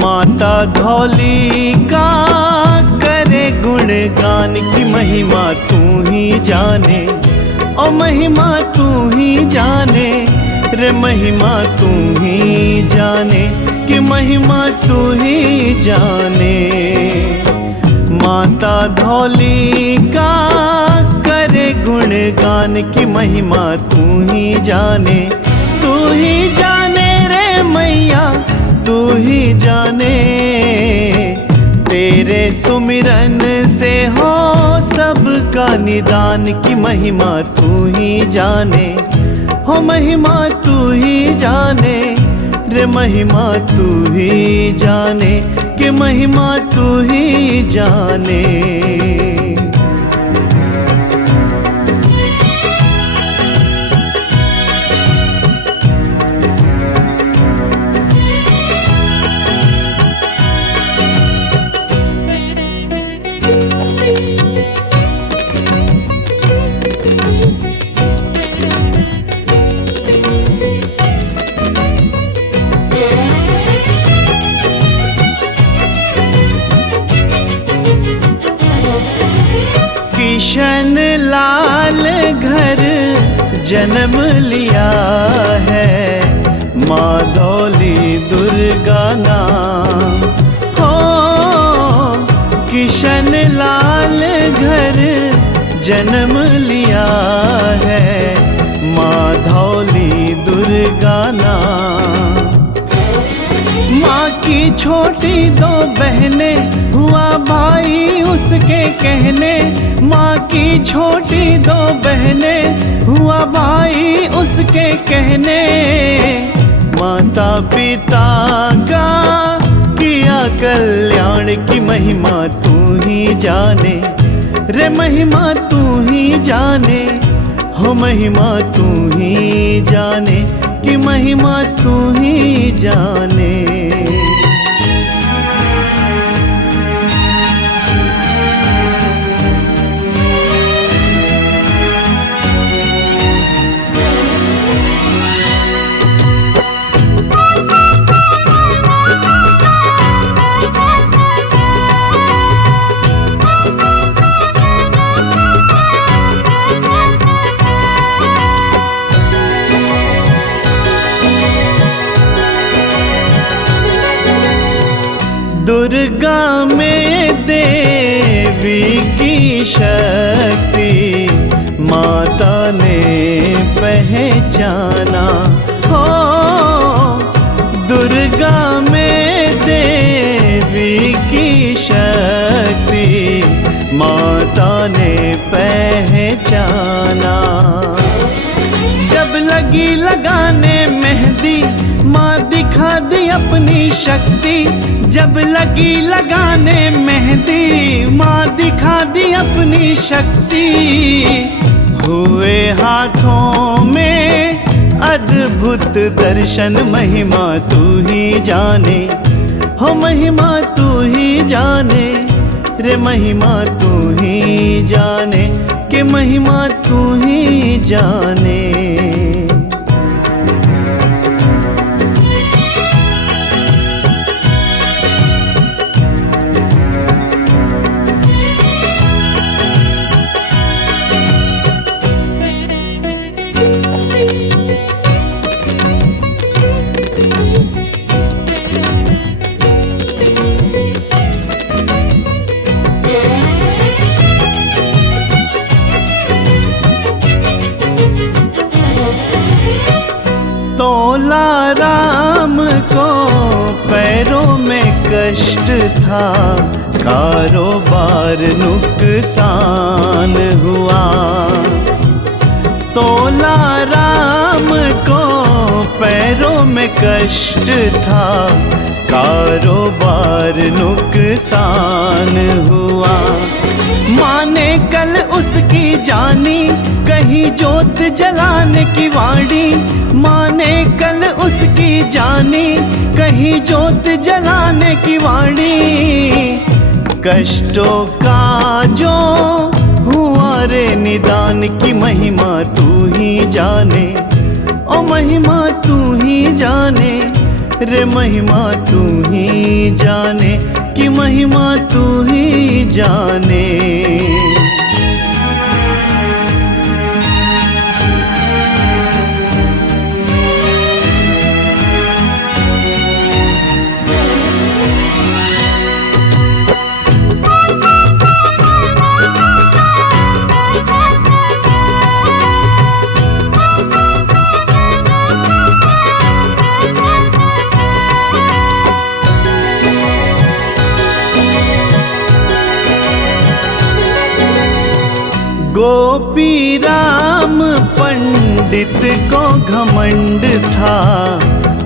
माता धौली का करे गुणगान की महिमा तू ही जाने, ओ महिमा तू ही जाने रे, महिमा तू ही जाने कि महिमा तू ही जाने। माता धौली का करे गुणगान की महिमा तू ही जाने, तू ही जाने रे मैया तू ही जाने। तेरे सुमिरन से हो सबका निदान की महिमा तू ही जाने, हो महिमा तू ही जाने रे, महिमा तू ही जाने कि महिमा तू ही जाने। किशन लाल घर जन्म लिया है, माँ धौली दुर्गा नाम हो। किशन लाल घर जन्म लिया है, माँ धौली दुर्गा नाम। माँ की छोटी दो बहनें हुआ भाई उसके कहने, माँ की छोटी दो बहनें हुआ भाई उसके कहने। माता पिता का किया कल्याण की महिमा तू ही जाने रे, महिमा तू ही जाने, हो महिमा तू ही जाने कि महिमा तू ही जाने। दुर्गा में देवी की शक्ति माता ने पहचाना हो। दुर्गा में देवी की शक्ति माता ने पहचाना। जब लगी लगाने मेहंदी माँ दिखा दी अपनी शक्ति, जब लगी लगाने मेहंदी माँ दिखा दी अपनी शक्ति। हुए हाथों में अद्भुत दर्शन, महिमा तू ही जाने, हो महिमा तू ही जाने रे, महिमा तू ही जाने कि महिमा तू ही जाने। तोला राम को पैरों में कष्ट था, कारोबार नुकसान हुआ। तोला राम को पैरों में कष्ट था, कारोबार नुकसान हुआ। माँ ने कल उसकी जानी, कहीं जोत जलाने की वाणी। माँ ने कल उसकी जानी, कहीं जोत जलाने की वाणी। कष्टों का जो हुआ रे निदान की महिमा तू ही जाने, ओ महिमा तू ही जाने रे, महिमा तू ही जाने कि महिमा तू ही जाने। गोपी राम पंडित को घमंड था,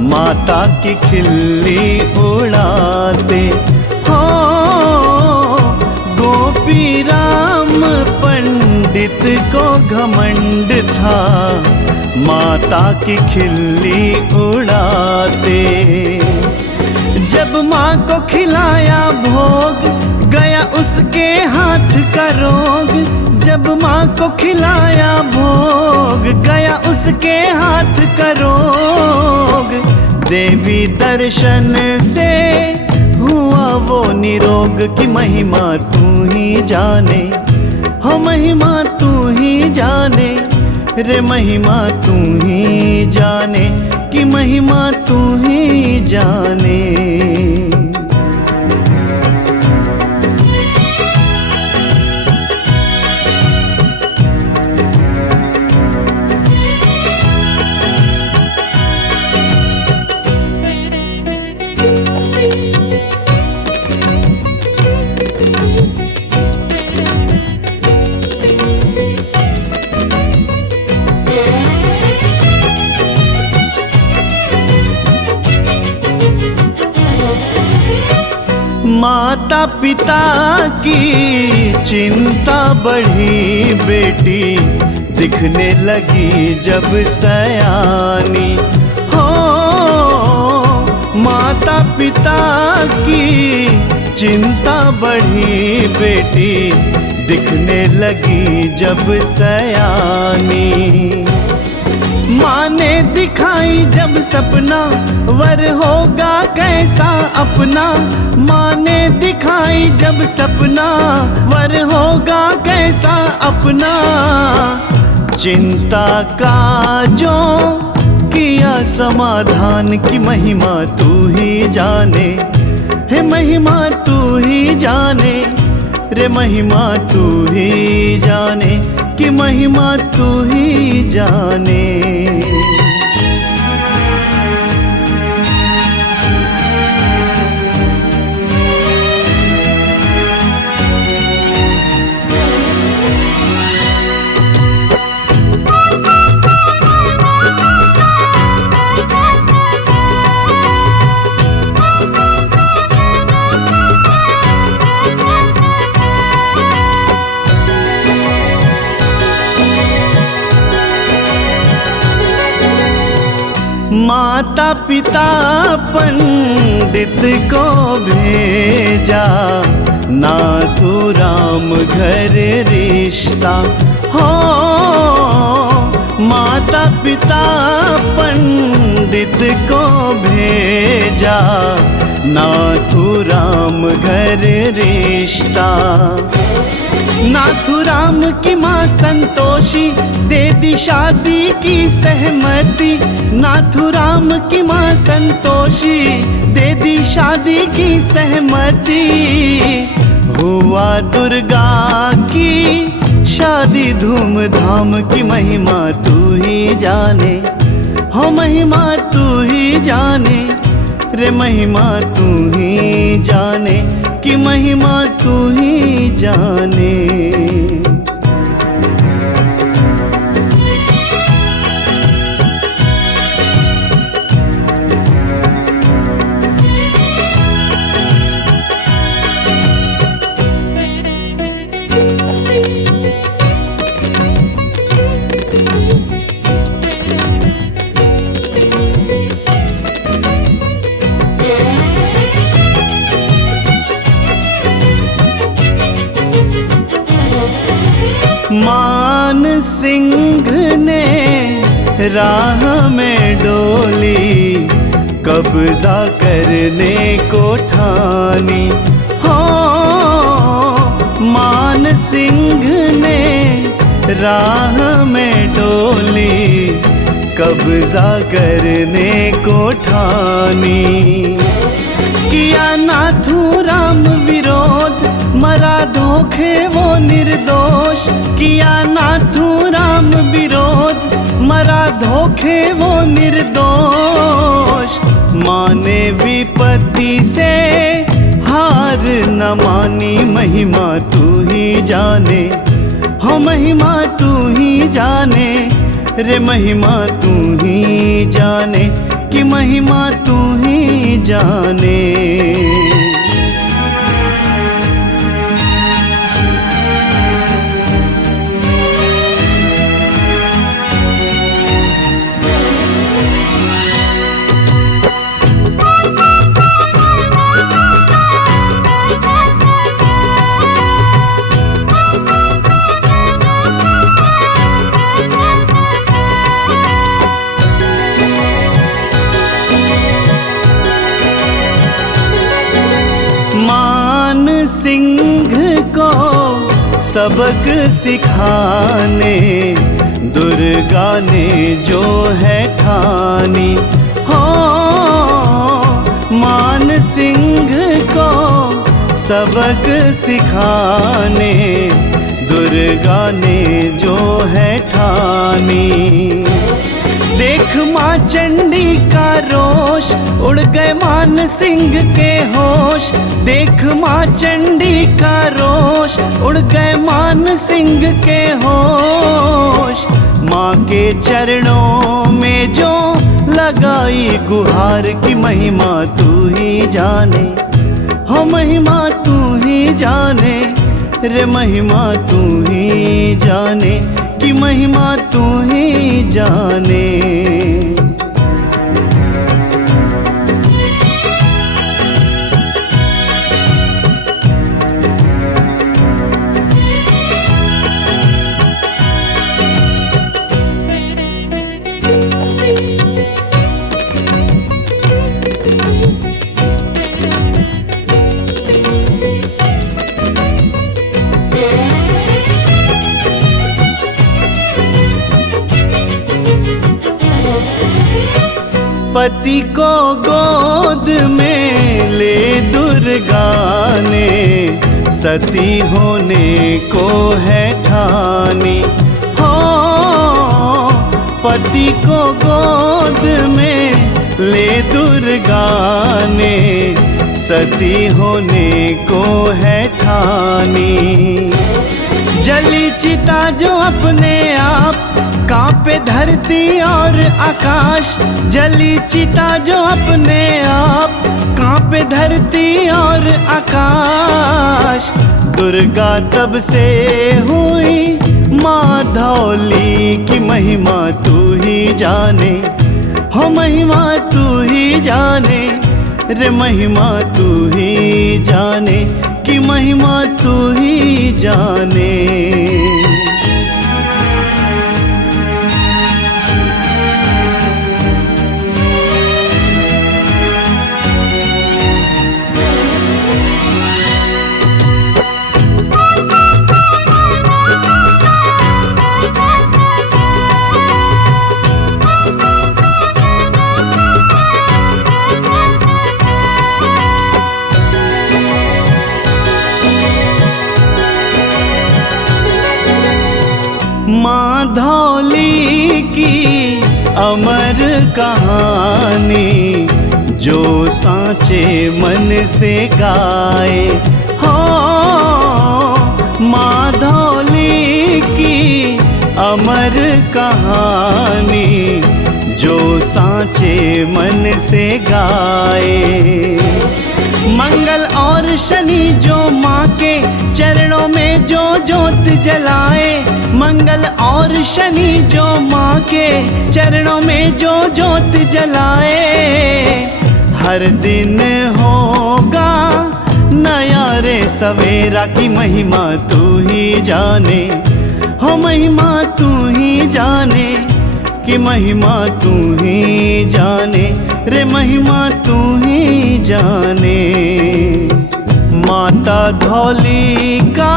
माता की खिल्ली उड़ाते हो। गोपी राम पंडित को घमंड था, माता की खिल्ली उड़ाते। जब माँ को खिलाया भोग, गया उसके हाथ का रोग। जब माँ को खिलाया भोग, गया उसके हाथ का रोग। देवी दर्शन से हुआ वो निरोग की महिमा तू ही जाने, हो महिमा तू ही जाने रे, महिमा तू ही जाने कि महिमा तू ही जाने। माता पिता की चिंता बढ़ी, बेटी दिखने लगी जब सयानी हो। माता पिता की चिंता बढ़ी, बेटी दिखने लगी जब सयानी। माँ ने दिखाई जब सपना, वर होगा कैसा अपना। माँ ने दिखाई जब सपना, वर होगा कैसा अपना। चिंता का जो किया समाधान की महिमा तू ही जाने, हे महिमा तू ही जाने रे, महिमा तू ही जाने कि महिमा तू ही जाने। माता पिता पंडित को भेजा, नाथुराम घर रिश्ता हो। माता पिता पंडित को भेजा, नाथुराम घर रिश्ता। नाथुराम की माँ संतोषी दे दी शादी की सहमति। नाथुराम की माँ संतोषी दे दी शादी की सहमति। हुआ दुर्गा की शादी धूमधाम की महिमा तू ही जाने, हो महिमा तू ही जाने रे, महिमा तू ही जाने कि महिमा तू ही जाने। सिंह ने राह में डोली कब्जा करने को ठानी। हो मान सिंह ने राह में डोली कब्जा करने को ठानी। किया नाथूराम विरोध मरा धोखे वो निर्दोष। किया नाथूराम विरोध मरा धोखे वो निर्दोष। माने विपत्ति से हार न मानी महिमा तू ही जाने। हो महिमा तू ही जाने रे महिमा तू ही जाने कि महिमा तू ही जाने। मान सिंह को सबक सिखाने दुर्गा ने जो है ठानी। हो मान सिंह को सबक सिखाने दुर्गा ने जो है ठानी। देख माँ चंडी का रोष उड़ गए मान सिंह के होश। देख माँ चंडी का रोष उड़ गए मान सिंह के होश। माँ के चरणों में जो लगाई गुहार की महिमा तू ही जाने। हो महिमा तू ही जाने रे महिमा तू ही जाने कि महिमा तू ही जाने। पति को गोद में ले दुर्गा ने सती होने को है ठानी। हो पति को गोद में ले दुर्गा ने सती होने को है ठानी। जली चिता जो अपने आप कांपे धरती और आकाश। जली चिता जो अपने आप कांपे धरती और आकाश। दुर्गा तब से हुई माँ धौली की महिमा तू ही जाने। हो महिमा तू ही जाने रे महिमा तू ही जाने कि महिमा तू ही जाने। माँ धौली की अमर कहानी जो सांचे मन से गाए। हो माँ धौली की अमर कहानी जो सांचे मन से गाए। मंगल और शनि जो माँ के चरणों में जो जोत जलाए। मंगल और शनि जो माँ के चरणों में जो जोत जलाए। हर दिन होगा नया रे सवेरा की महिमा तू ही जाने। हो महिमा तू ही जाने कि महिमा तू ही जाने रे महिमा तू ही जाने। माता धौली का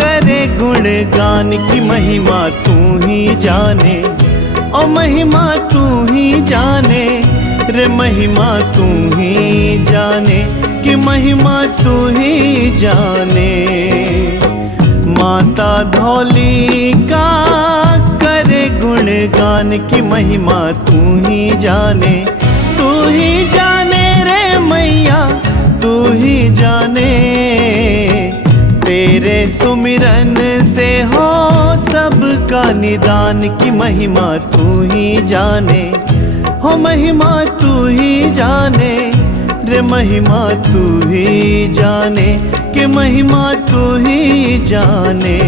करे गुणगान की महिमा तू ही जाने ओ महिमा तू ही जाने रे महिमा तू ही जाने कि महिमा तू ही जाने। माता धौली का करे गुणगान की महिमा तू ही जाने रे मैया तू ही जाने। तेरे सुमिरन से हो सबका निदान की महिमा तू ही जाने हो महिमा तू ही जाने रे महिमा तू ही जाने कि महिमा तू ही जाने।